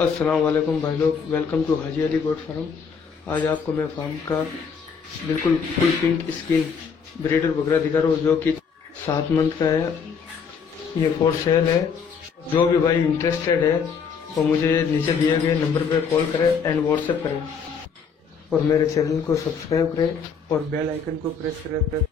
अस्सलाम वालेकुम भाई लोग, welcome to Haji Ali goat farm. आज आपको मैं फार्म का बिल्कुल फुल पिंक स्किन ब्रीडर बकरा दिखा रहा हूँ जो कि 7 मंथ का है। ये फॉर सेल है। जो भी भाई इंटरेस्टेड है वो मुझे नीचे दिए गए नंबर पर कॉल करें एंड व्हाट्सएप करें और मेरे चैनल को सब्सक्राइब करें और बेल आइकन को प्रेस करें